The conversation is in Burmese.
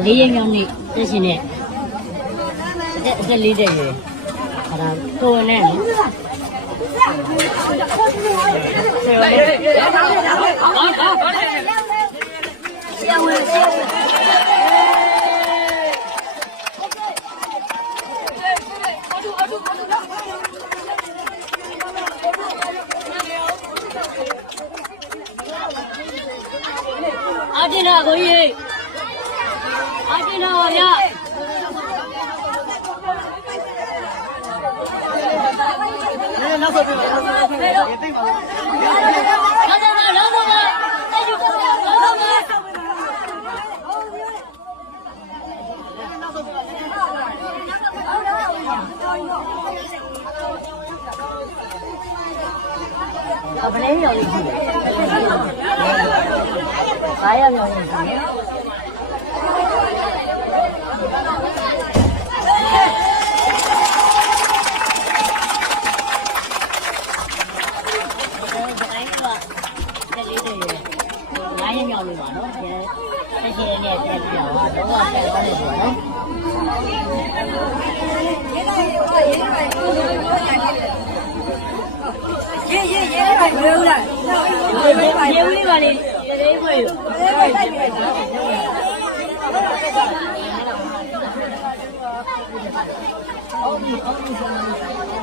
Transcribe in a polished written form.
လေးရမြောင်းနေသိရှင်နဲ့အသက်လေးတဲ့ရေဒါကိုယ်နဲ့阿弟呢？可以。阿弟呢？我呀。拿手对吧？也对吧？拿走吧，拿走吧，再去拿走吧。我本来要的去，还要要的去。9မြောက်လို့ပါနော်။ဆက်ရှင်နဲ့တက်ပြီးတော့တော့ဆက်သွားနေတယ်နော်။ရေးပါရွေးဦးလား။ရွေးဦးပါလေ။ရေးဝေး။